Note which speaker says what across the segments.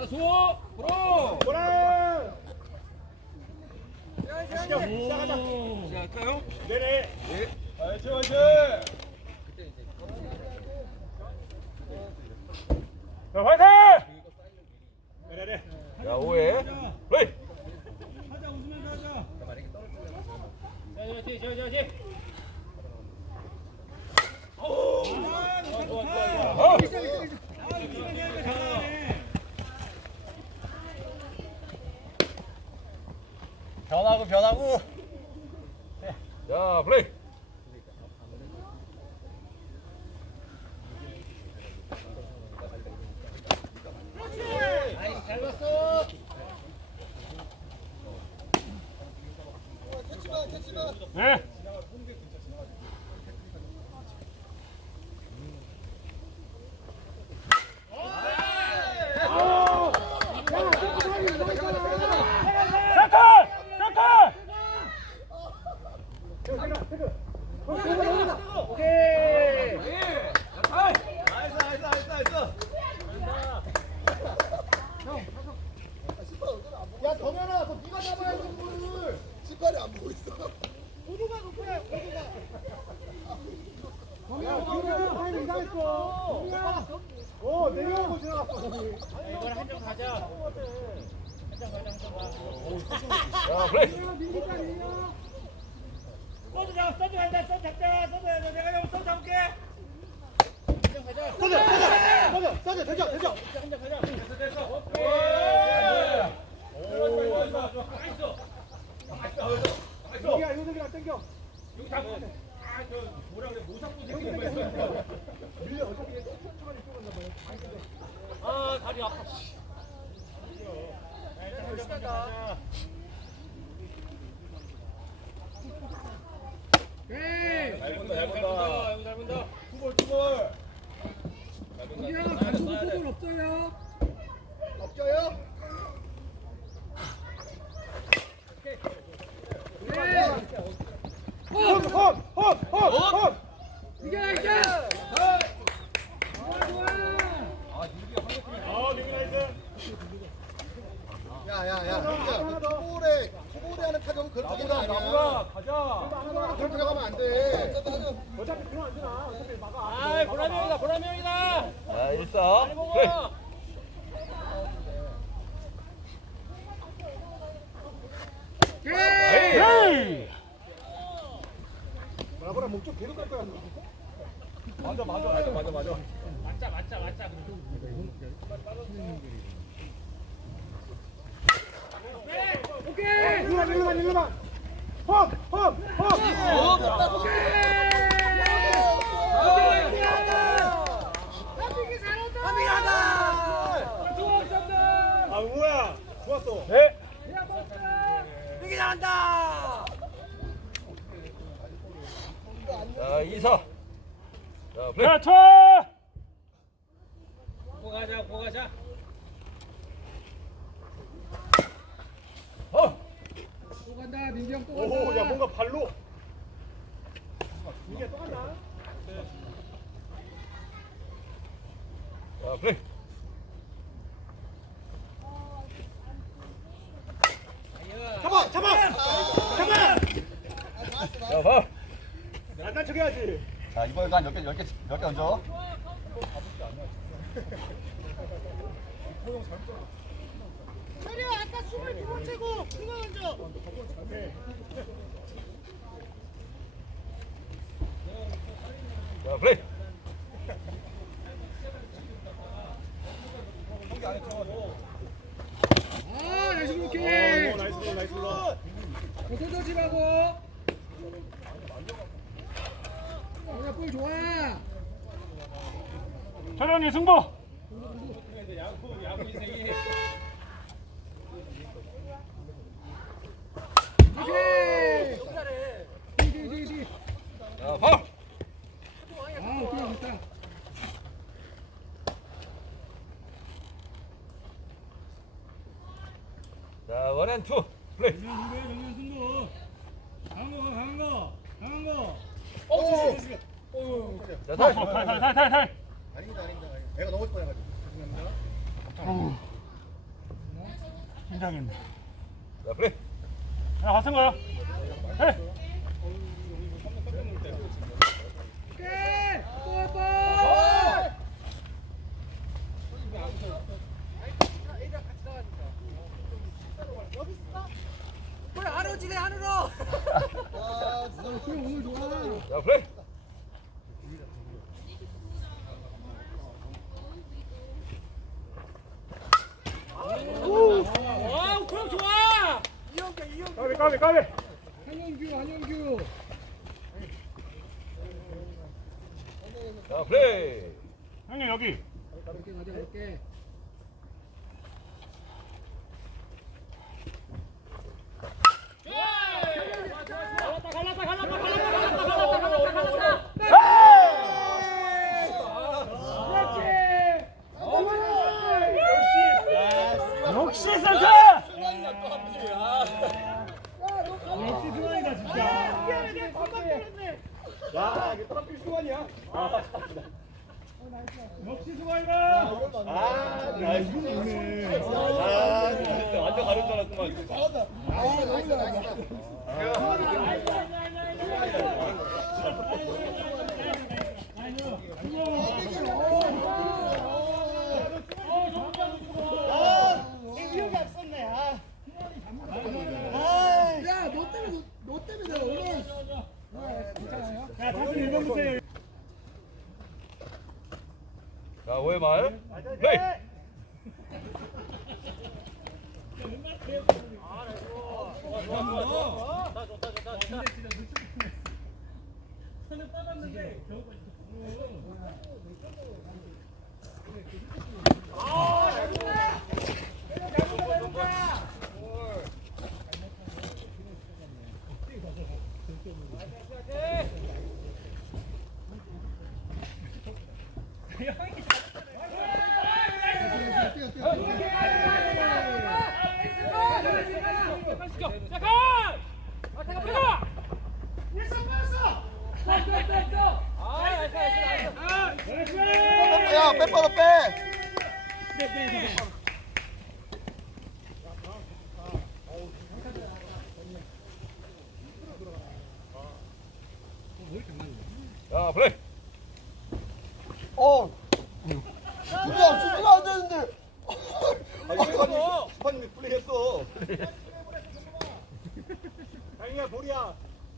Speaker 1: 수호 프로
Speaker 2: 보라.
Speaker 1: 시작하자. 시작할까요?
Speaker 2: 네네.
Speaker 1: 네.
Speaker 2: 화이팅 화이팅. 자, 화이팅. 네네.
Speaker 1: 자 5회 플레이.
Speaker 2: 하자 웃으면서 하자.
Speaker 1: 변하고 자 플레이. 잘 봤어.
Speaker 2: 네.
Speaker 3: 야, 정현아, 너 네가 잡아야 돼, 물. 신발이 안 보고 있어. 고도가 높아요, 고도가. 야, 정현아, 타임 이상했어. 내려오고 지나갔어.
Speaker 1: 이걸 한 점 가자. 자 플레이.
Speaker 2: 서드 잡자, 서드 간다, 서드 잡자, 서드 내가 잡으면 서드 잡을게.
Speaker 3: 서재, 대죠.
Speaker 2: 됐어.
Speaker 3: 여기야, 요새기랑 땡겨.
Speaker 2: 여기 잡고. 저 뭐라 그래, 모상도 생기는 거 있어.
Speaker 3: 밀려, 어차피 초반에 좁았나 봐요.
Speaker 2: 아, 다리 아파.
Speaker 1: 시간다. 잘 본다.
Speaker 2: 투볼.
Speaker 3: 없어요? 홈!
Speaker 2: 민기 나이스.
Speaker 3: 야, 투볼에 하는 타격은 그렇게 되는 거 아니야.
Speaker 2: 가자.
Speaker 3: 그렇게 나가면 안 돼.
Speaker 2: 어차피 들어 안 되나? 어차피 막아.
Speaker 1: 아 보람이 형이다. 자 일사. 플레이.
Speaker 2: 헤이!
Speaker 3: 뭐라 목적 계속 갈 거야.
Speaker 2: 맞아.
Speaker 3: 오케이! 밀려봐. 홈!
Speaker 2: 아, 우야. 좋았어. 네.
Speaker 1: 이게 잘한다. 자 이사. 자 플레이.
Speaker 2: 자, 쳐!
Speaker 1: 고가자.
Speaker 2: 오, 야, 뭔가 발로. 이게 또 간다.
Speaker 1: 자 플레이.
Speaker 2: 잡아!
Speaker 1: 자 봐.
Speaker 2: 안 다치게 해야지.
Speaker 4: 자, 이번에도 한 10개 얹어.
Speaker 3: 저리야, 아까 22번째고 그거 먼저.
Speaker 1: 자 플레이.
Speaker 2: 나이스 로. 천연이 승부.
Speaker 1: 야구 인생이. 자 봐. 자 원앤투 플레이.
Speaker 2: 정면 승부. 강한 거.
Speaker 1: 자 다시.
Speaker 2: 탈.
Speaker 3: 아닙니다. 내가 넘어질 뻔해가지고. 죄송합니다.
Speaker 2: 긴장했네.
Speaker 1: 자, 플레이.
Speaker 2: 야, 같은 거야. 해.
Speaker 3: 아, 진짜 형 오늘 좋아.
Speaker 1: 자, 플레이.
Speaker 2: 까비.
Speaker 3: 한영규.
Speaker 1: 자, 플레이.
Speaker 2: 형님 여기.
Speaker 3: 가져갈게.
Speaker 2: 역시 센터. 역시 승환이다 진짜.
Speaker 4: 야, 이게 떨어질 수만이야.
Speaker 2: 역시 승환이다.
Speaker 1: 나이스. 완전 가는 줄 알았구만.
Speaker 3: 잘한다. 나이스.
Speaker 2: 기억이 없었네.
Speaker 3: 야, 너 때문에 내가 얼마나.
Speaker 2: 야, 다시 읽어보세요.
Speaker 1: 자, 오해말. 플레이.
Speaker 4: 야, 빼 뻗어 빼.
Speaker 1: 자, 플레이.
Speaker 4: 주지가 안 되는데. 스파님이 플레이했어.
Speaker 2: 아니야 볼이야.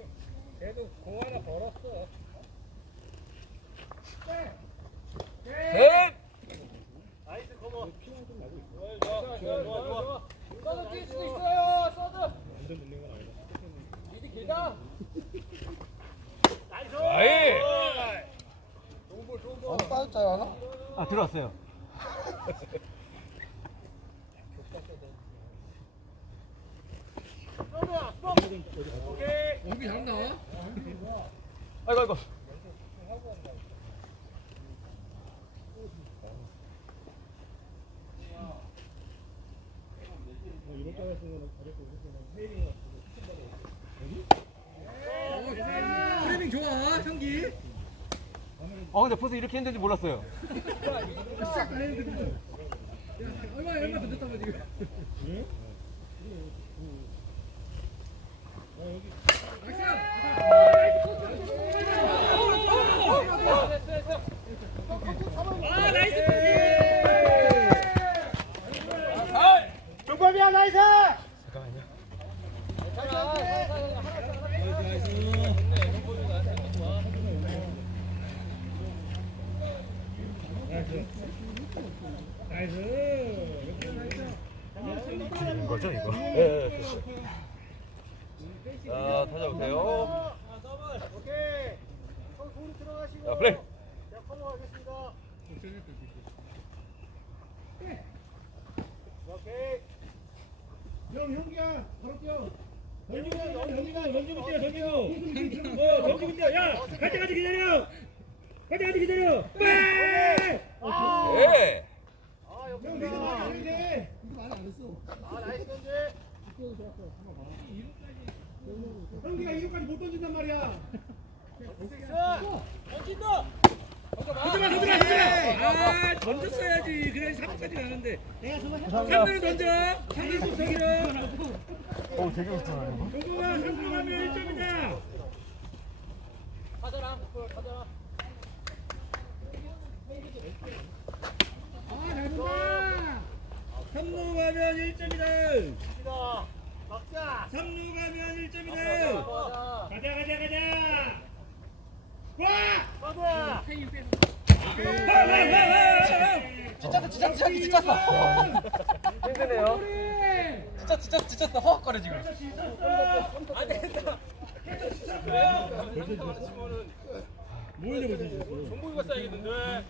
Speaker 1: 셋.
Speaker 2: 나이스 커버.
Speaker 1: 좋아.
Speaker 3: 서드 뛸 수도 있어요. 서드. 이리 길다.
Speaker 2: 나이스.
Speaker 1: 아이.
Speaker 3: 안 빠졌잖아, 하나?
Speaker 2: 아 들어왔어요.
Speaker 3: 연기 잘한다.
Speaker 1: 아이고.
Speaker 3: 타이밍 좋아, 형기.
Speaker 2: 근데 벌써 이렇게 힘든지 몰랐어요.
Speaker 3: 시작 안 했는데. 얼마 던졌다고 지금.
Speaker 2: 정법이야 나이스.
Speaker 1: 거죠 이거? 네. 자, 찾아오세요.
Speaker 2: 오케이. 공이 들어가시고.
Speaker 1: 자, 플레이.
Speaker 2: 자, 커버하겠습니다. 오케이.
Speaker 3: 형기야, 바로 뛰어.
Speaker 2: 던지고 뛰어. 야, 갈 때까지 기다려. 네.
Speaker 1: 예.
Speaker 3: 형 리드 많이 안 했네. 리드 많이 안 했어.
Speaker 2: 나이스 던지.
Speaker 3: 형기가 이거까지 못 던진단 말이야.
Speaker 2: 던진다. 아, 던졌어야지. 그래야 3까지 가는데. 3루로 던져. 3루로 던져.
Speaker 4: 오 되게 웃잖아요.
Speaker 2: 동동아, 3루 가면 1점이다.
Speaker 1: 가져라. 가져라.
Speaker 2: 아, 잘 본다. 3루 가면 1점이다.
Speaker 3: 막자.
Speaker 2: 3루 가면 1점이다. 가자. 와!
Speaker 1: 지쳤어. 힘드네요. 지쳤어. 허헉거려 지금. 안 된다.
Speaker 2: 뭘 잡아주셨어?
Speaker 1: 정국이가 쌓이겠는데.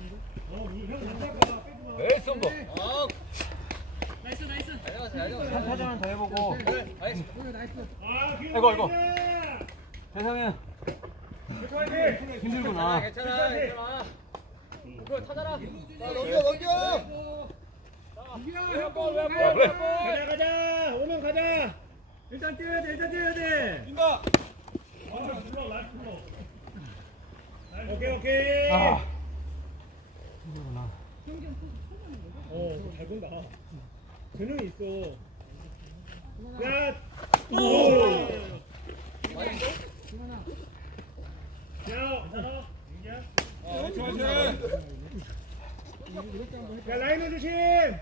Speaker 2: 형
Speaker 1: 에이 선보.
Speaker 2: 나이스.
Speaker 1: 한 타자만 더 해보고. 나이스.
Speaker 2: 아,
Speaker 1: 아이고. 세상에 힘들구나.
Speaker 2: 괜찮아.
Speaker 1: 그걸 타자라.
Speaker 3: 넘겨.
Speaker 2: 가자. 오면 가자. 일단 뛰어야 돼.
Speaker 4: 뛴다.
Speaker 2: 오케이.
Speaker 1: 아. 힘들구나.
Speaker 2: 잘 본다. 재능이 있어. 야, 오. 야, 라이너 조심.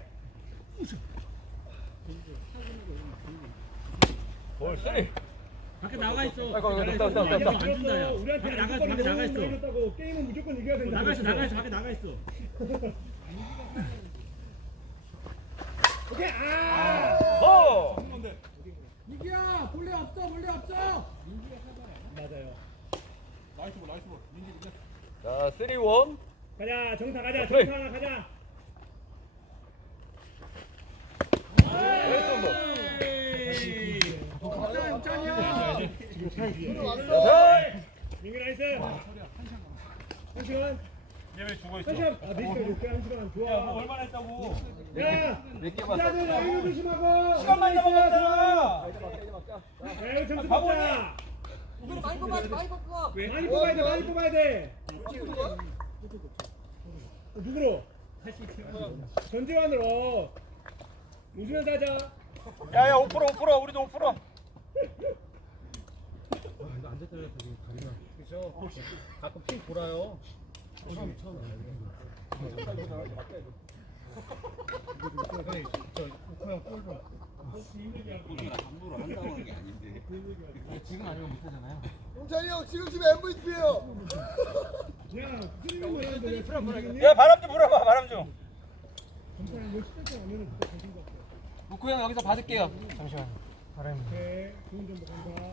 Speaker 1: 볼 쓰리.
Speaker 2: 밖에 나가 있어.
Speaker 1: 아이고, 됐다.
Speaker 2: 안 준다, 야. 밖에 나가 있어. 게임은 무조건 이겨야 된다. 밖에 나가 있어. 오케이.
Speaker 1: 호.
Speaker 2: 이기야, 볼래 없어. 맞아요.
Speaker 4: 나이스 볼. 민기 민기.
Speaker 1: 자, 3-1.
Speaker 2: 가자, 정타 가자.
Speaker 1: 플레이.
Speaker 2: 정타 가자.
Speaker 1: 에이 선보.
Speaker 2: 민규 나이스. 한 시간.
Speaker 4: 얘왜 죽어
Speaker 2: 한 시간. 아, 한 시간. 좋아.
Speaker 4: 얼마나 했다고?
Speaker 2: 야,
Speaker 1: 몇개 봤어?
Speaker 2: 자들 라이너 조심하고.
Speaker 4: 시간만 잡아먹었잖아.
Speaker 2: 야, 점수 먹자.
Speaker 1: 많이 뽑아.
Speaker 2: 많이 뽑아야 돼. 누구로? 전지환으로. 웃으면서 하자.
Speaker 4: 야야 5% 우리도 5%.
Speaker 1: 가끔 핑 돌아요. 지금 아니면 못하잖아요.
Speaker 3: 용찬이 형 지금 MVP예요.
Speaker 2: 야, 수리는 뭐라는데?
Speaker 4: 야 바람 좀 불어봐 바람 좀.
Speaker 2: 괜찮아, 이거 10대 아니면 진짜 되신 것 같아.
Speaker 1: 무쿠 형 여기서 받을게요. 잠시만. 바람이.
Speaker 2: 오케이, 좋은 점도 간다.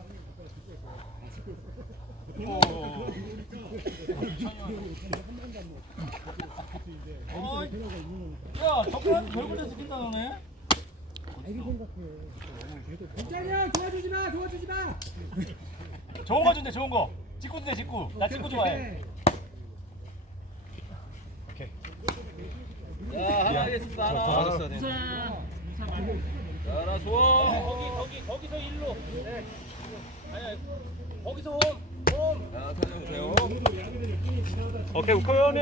Speaker 4: 야 저건 결국에 지킨다 너네.
Speaker 2: 알게 생각해. 괜찮아, 형 도와주지 마.
Speaker 4: 좋은 거 준대 좋은 거. 직구 준대 직구. 나 직구 좋아해.
Speaker 1: 자, 하나 하겠습니다. 하나. 자, 나 수원.
Speaker 2: 거기서 일로. 네.
Speaker 1: 거기서 홈. 자, 타주세요.
Speaker 4: 오케이 우코 형님.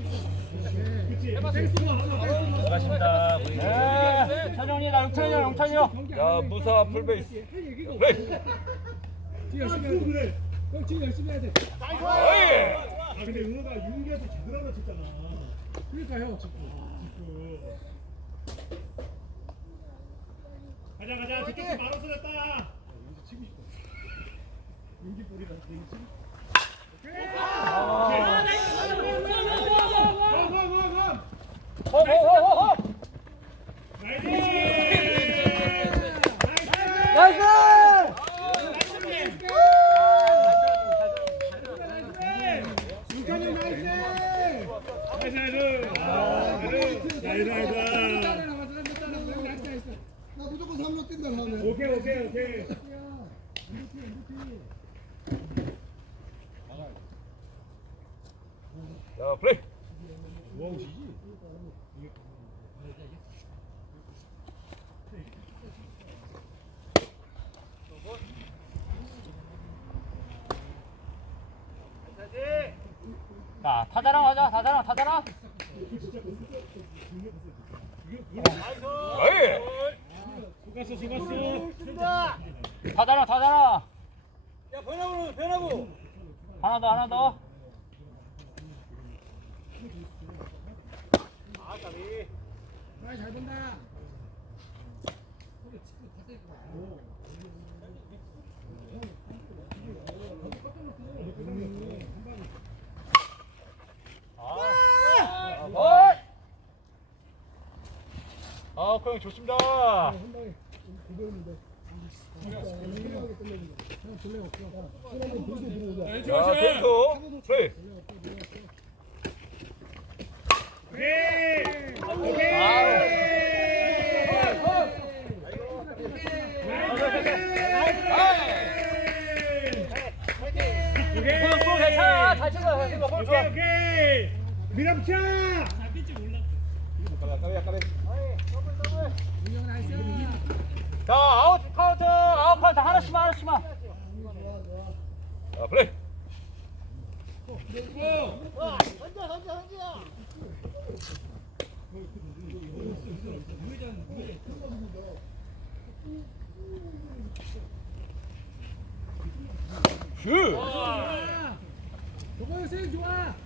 Speaker 2: 고맙습니다.
Speaker 4: 네. 찬영이랑 영찬이 형.
Speaker 1: 자, 무사 풀베이스. 플레이.
Speaker 2: 열심히 해야 돼. 형 지금 열심히 해야 돼.
Speaker 1: 어이.
Speaker 2: 아 근데 은호가 윤기한테 제대로 하나 쳤잖아. 그러니까 형. 가자. 저쪽 바로 쏟았다. 윤기 볼이다.
Speaker 1: 호호호호. 나이스!
Speaker 3: 나 무조건 3루 뛴다 다음에.
Speaker 2: 오케이.
Speaker 1: 자, 플레이.
Speaker 4: 자 다다랑 하자. 다다랑.
Speaker 2: 수고했어.
Speaker 4: 다다랑.
Speaker 1: 야, 변하고.
Speaker 4: 하나 더.
Speaker 3: 잘 본다.
Speaker 1: 고영 좋습니다. 자, 템포. 플레이.
Speaker 4: 골 괜찮아. 잘 친다. 골 좋아.
Speaker 2: 오케이. 밀어붙여.
Speaker 4: 자, 아웃 카운트. 아웃 카운트 하나씩만.
Speaker 1: 자, 플레이. 슛.
Speaker 3: 저거 세 좋아.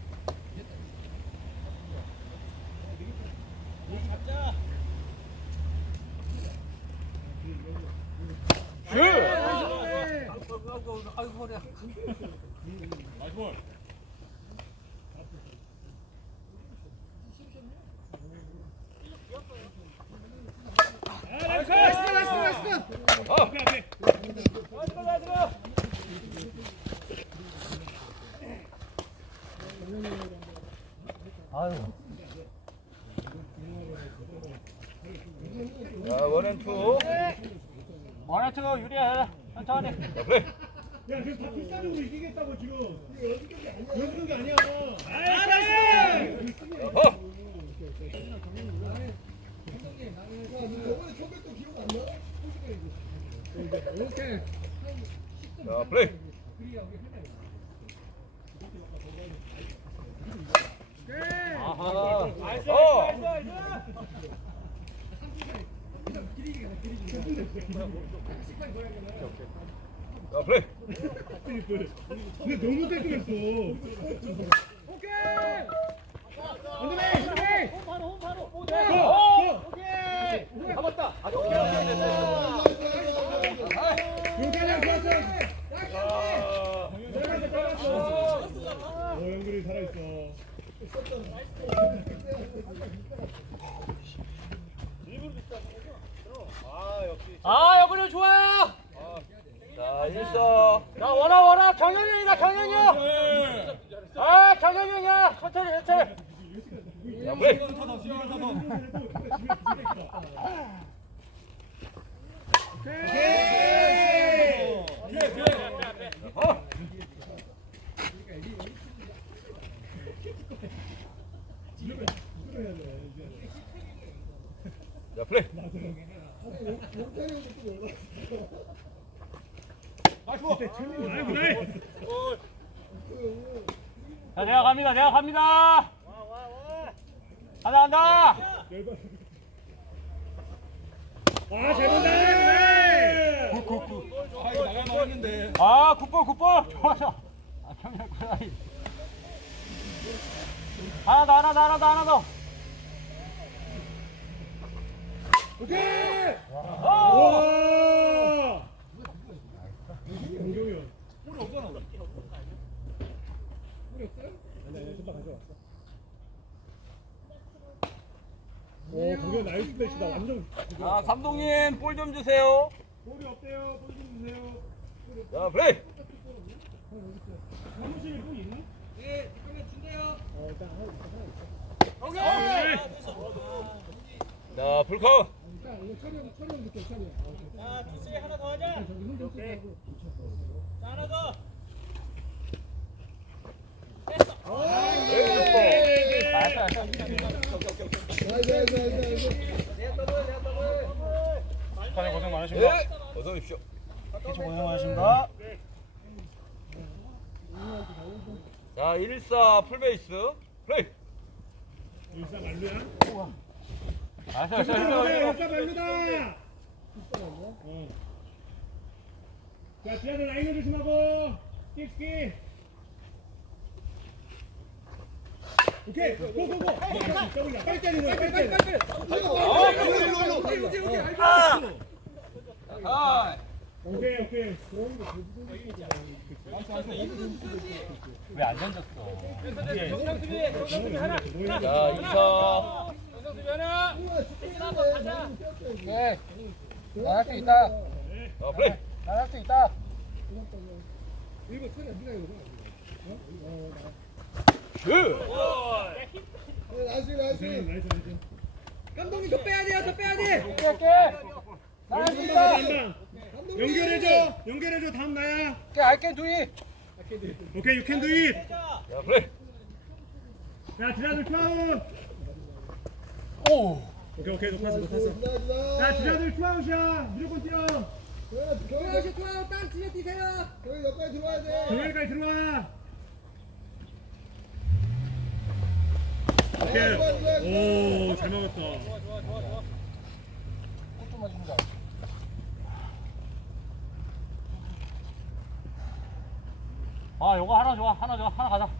Speaker 1: 자, 원앤투.
Speaker 4: 원앤투 유리해. 천천히.
Speaker 1: 자, 플레이.
Speaker 2: 야, 지금 다 필사적으로 이기겠다고 지금. 연습한 게 아니야.
Speaker 1: 자, 플레이. 아하. 자, 플레이.
Speaker 2: 근데 너무 깔끔했어. 오케이. 언더베이.
Speaker 1: 잡았다.
Speaker 2: 윤찬이 좋았어. 영근이 살아있어.
Speaker 4: 여기는 좋아요.
Speaker 1: 자, 일서.
Speaker 4: 자, 원아 경현이다. 경현이. 경현이야. 천천히.
Speaker 1: 자, 플레이. 자, 플레이.
Speaker 4: 자, 내가 갑니다. 간다.
Speaker 2: 잘 본다.
Speaker 4: 굿볼. 좋았어. 경현 굿아이. 하나 더.
Speaker 2: 오케이. 와. 공경이 형. 볼이 없잖아. 볼이 없어요? 네, 금방 가져왔어. 오, 공경 나이스 플레이다. 완전.
Speaker 1: 자, 감독님 볼 좀 주세요.
Speaker 2: 볼이 없대요. 볼 좀 주세요.
Speaker 1: 자, 플레이.
Speaker 2: 사무실에 볼 있나?
Speaker 3: 네, 뒷면에 준대요.
Speaker 2: 일단 하나 있어.
Speaker 1: 자, 풀카운트.
Speaker 3: 이거 촬영 듣게 촬영.
Speaker 5: 자, 투쓰리 하나 더 하자.
Speaker 3: 저기 흔들고
Speaker 5: 자, 하나 더.
Speaker 2: 사장님 고생 많으십니다.
Speaker 1: 네, 어서 오십시오.
Speaker 2: 고생 많으십니다.
Speaker 1: 자, 1사 풀베이스. 플레이.
Speaker 2: 일사 말루야.
Speaker 4: 나이스,
Speaker 2: 일사
Speaker 4: 나이스.
Speaker 2: 말루다. 자, 지하들 라인을 조심하고. 스킵. 오케이. 고고고. 빨리 때리는 거야. 빨리. 오케이.
Speaker 4: 왜 안 던졌어?
Speaker 1: 자, 2사.
Speaker 3: 오케이. 나갈 수 있다.
Speaker 1: 자, 플레이.
Speaker 3: 나갈 수 있다.
Speaker 1: 슛.
Speaker 3: 나이스.
Speaker 5: 감독님 더 빼야 돼요. 더 빼야 돼.
Speaker 3: 오케이. 나갈 수 있다.
Speaker 2: 연결해줘. 다음 나야.
Speaker 3: 오케이, I can do it.
Speaker 2: 오케이, you can do it.
Speaker 1: 자, 플레이.
Speaker 2: 자, 지하들 투아웃.
Speaker 3: 오.
Speaker 2: 오케이, 높았어. 자, 지하들 투아웃이야. 무조건 뛰어.
Speaker 5: 들어오시 투아웃 땅 뒤에 뛰세요.
Speaker 2: 정렬까지 들어와. 오케이. 오, 잘 먹었다.
Speaker 3: 좀 맞습니다.
Speaker 4: 아, 요거 하나 좋아. 하나 가자.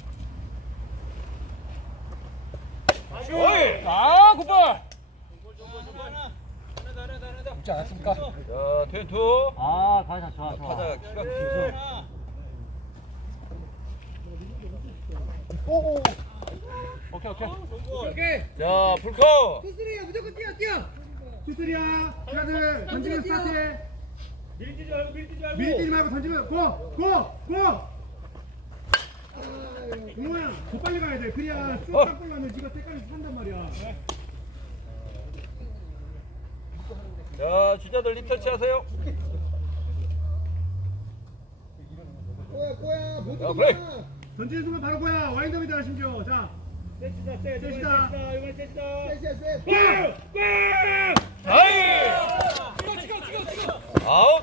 Speaker 1: 어이.
Speaker 4: 아, 굿볼.
Speaker 3: 있지 않았습니까?
Speaker 1: 자, 22.
Speaker 4: 아, 가자, 좋아.
Speaker 1: 타자가 키가 길어.
Speaker 3: 오.
Speaker 4: 오케이.
Speaker 1: 자, 풀카운트.
Speaker 5: 투쓰리야 무조건 뛰어.
Speaker 2: 슈트리야. 지하들 던지면 스타트해.
Speaker 5: 밀지 말고.
Speaker 2: 미리 뛰지 말고 던지면 고! 이모야, 더 빨리 가야 돼. 그래야 쭉 땅볼 가면 네가 때까지 산단 말이야.
Speaker 1: 자, 주자들 리터치 하세요. 자, 플레이.
Speaker 2: 던지는 순간 바로 거야. 와인드업이다 심지어. 자, 셋이다.
Speaker 1: 아이. 아웃.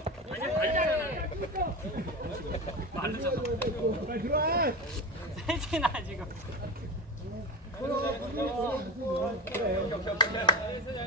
Speaker 2: 빨리 들어와.
Speaker 4: 셋이나 지금.